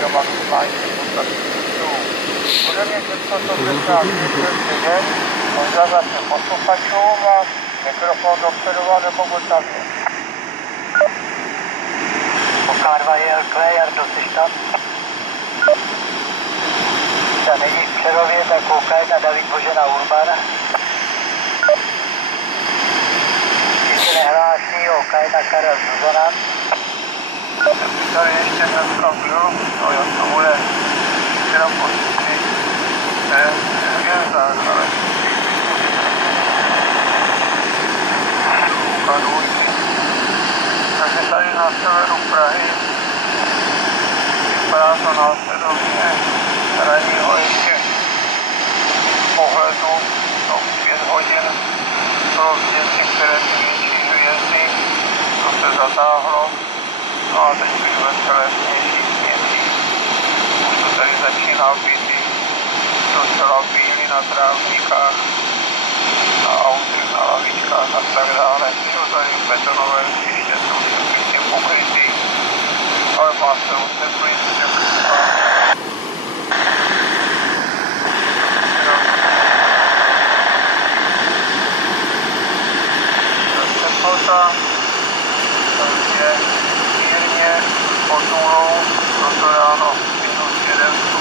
do maximální teploty. Ode mě 189, možná zase posluchačům a mikrofon dopředu a nebo Vltavě. K2 je Klej, Jardo, jsi tam? Ta není v Přerově, tak koukaj na David Božena Urbana. Když se nehlásí, koukaj na Karel Zuzana. Tady ještě dneska byl, no jak to bude, teda pocity, hvězdách, ale ukladujte. Takže tady na severu Prahy vypadá to následovně ranního ještě pohledu, no 5 hodin pro věci, které ty větší hvězdy, to se zatáhlo. No a teď už veselé sněží měsíc. Už to tady začíná být docela bílý na trávníkách, na autech, na lavičkách a tak dále. Jsou tady betonové letiště, jsou všechny pokrytý, ale má se uteplý, jak teplota je mírně pod nulou, proto ráno -1 stupňů.